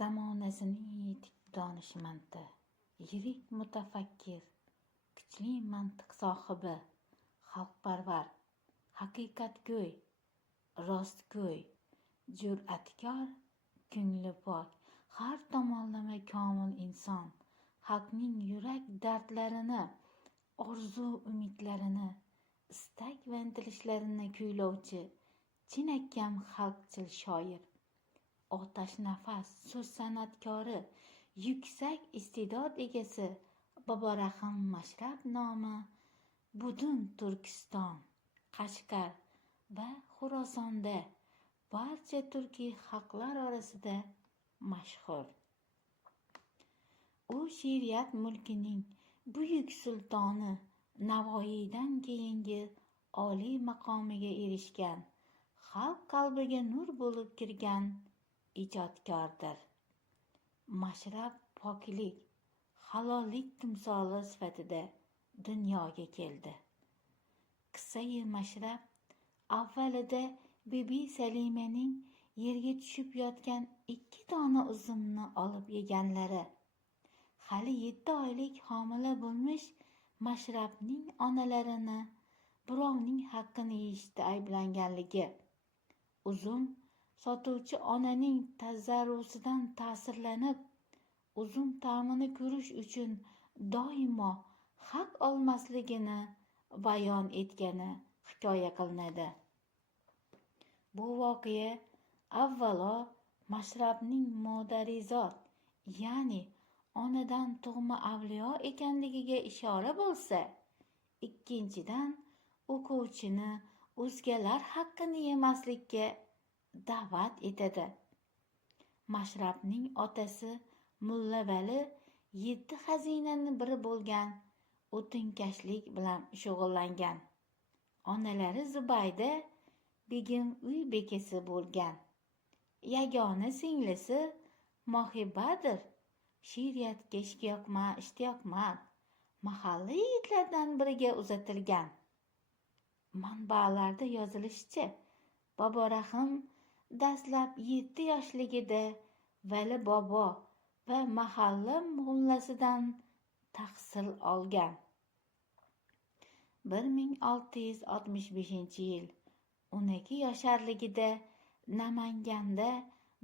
zamonasining yetuk donishmandi, yirik mutafakkir, kuchli mantiq sohibi, xalqparvar, haqiqatgo'y, rostgo'y, jur'atkor, ko'ngli pok, har tomonlama komil inson, xalqning yurak dardlarini, orzu-umidlarini, istak va intilishlarini kuylovchi, chinakam xalqchil shoir, otashnafas so'z san'atkori, yuksak iste'dod egasi Boborahim Mashrab nomi butun Turkiston, Qashqar va Xurosonda barcha turkiy xalqlar orasida mashhur. U she'riyat mulkining buyuk sultoni, Navoiydan keyingi oliy maqomiga erishgan, xalq qalbiga nur bo'lib kirgan ijodkordir. Mashrab poklik, halollik timsoli sifatida dunyoga keldi. Qissai Mashrab avvalida Bibi Salimaning yerga tushib yotgan 2 dona uzumni olib yeganlari, hali 7 oylik homila bo'lmish Mashrabning onalarini birovning haqqini yeyishda ayblanganligi, uzum sotuvchi onaning tazarrusidan ta'sirlanib, uzum ta'mini ko'rish uchun doimo haq olmasligini bayon etgani hikoya qilinadi. Bu voqea avvalo Mashrabning modarizot, ya'ni onadan tug'ma avliyo ekanligiga ishora bo'lsa, ikkinchidan o'quvchini o'zgalar haqqini yemaslikka da'vat etadi. Mashrabning otasi Mulla Vali 7 xazinani biri bo'lgan o'tinkashlik bilan shug'ullangan. Onalari Zubayda begim uy bekasi bo'lgan. Yagona singlisi Mohibadir she'riyatga ishtiyoqmand, mahalla yigitlardan biriga uzatilgan. Manbalarda yozilishicha, Boborahim dastlab 7 yoshligida Vali bobo va mahalla mullasidan tahsil olgan. 1665-yil 12 yosharligida Namanganda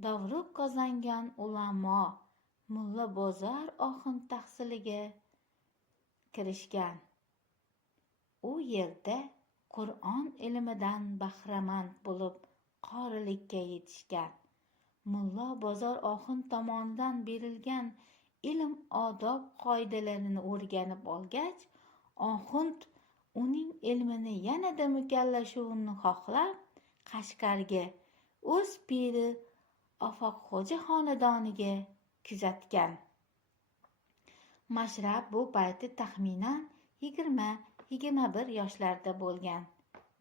Dovrug qozongan ulamo Mulla Bozor oxund tahsiliga kirishgan. U yerda Qur'on ilmidan bahramand bo'lib qorilikka yetishgan. Mulla Bozor oxund tomonidan berilgan ilm odob qoidalarini o'rganib olgach, oxund uning ilmini yanada mukallashuvini xohlab, Qashqarga o'z piri Ofoqxo'ja xonadoniga kuzatgan. Mashrab bu payti taxminan 20-21 yoshlarda bo'lgan.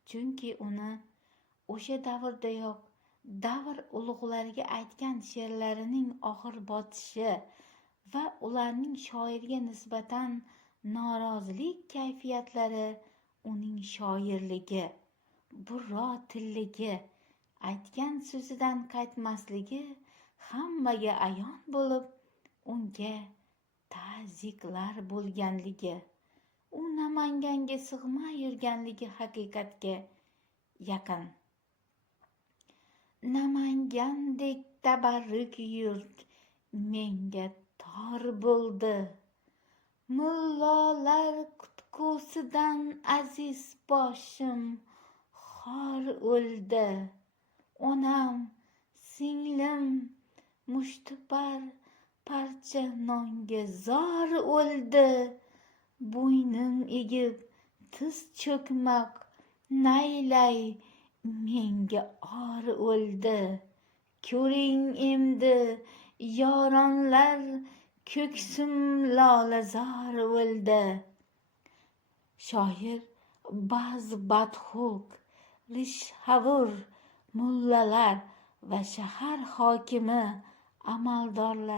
Chunki uni o'sha davrdayoq davr ulug'lariga aytgan she'rlarining oxir botishi va ularning shoirga nisbatan norozilik kayfiyatlari uning shoirligi, burro tilligi, aytgan so'zidan qaytmasligi hammaga ayon bo'lib, unga ta'ziqlar bo'lganligi, u Namanganga sig'may yurganligi haqiqatga yaqin. Namangandek tabarruk yurt menga tor bo'ldi. Mullolar qutqusidan aziz boshim xor o'ldi. Onam, singlim mushtipar parcha nonga zor o'ldi. Bo'ynim egib tiz cho'kmoq naylay menga or o'ldi. Ko'ring endi yoronlar ko'ksim lolazor o'ldi. Shoir ba'zi badxulq, rishhavur mullalar va shahar hokimi, amaldorlar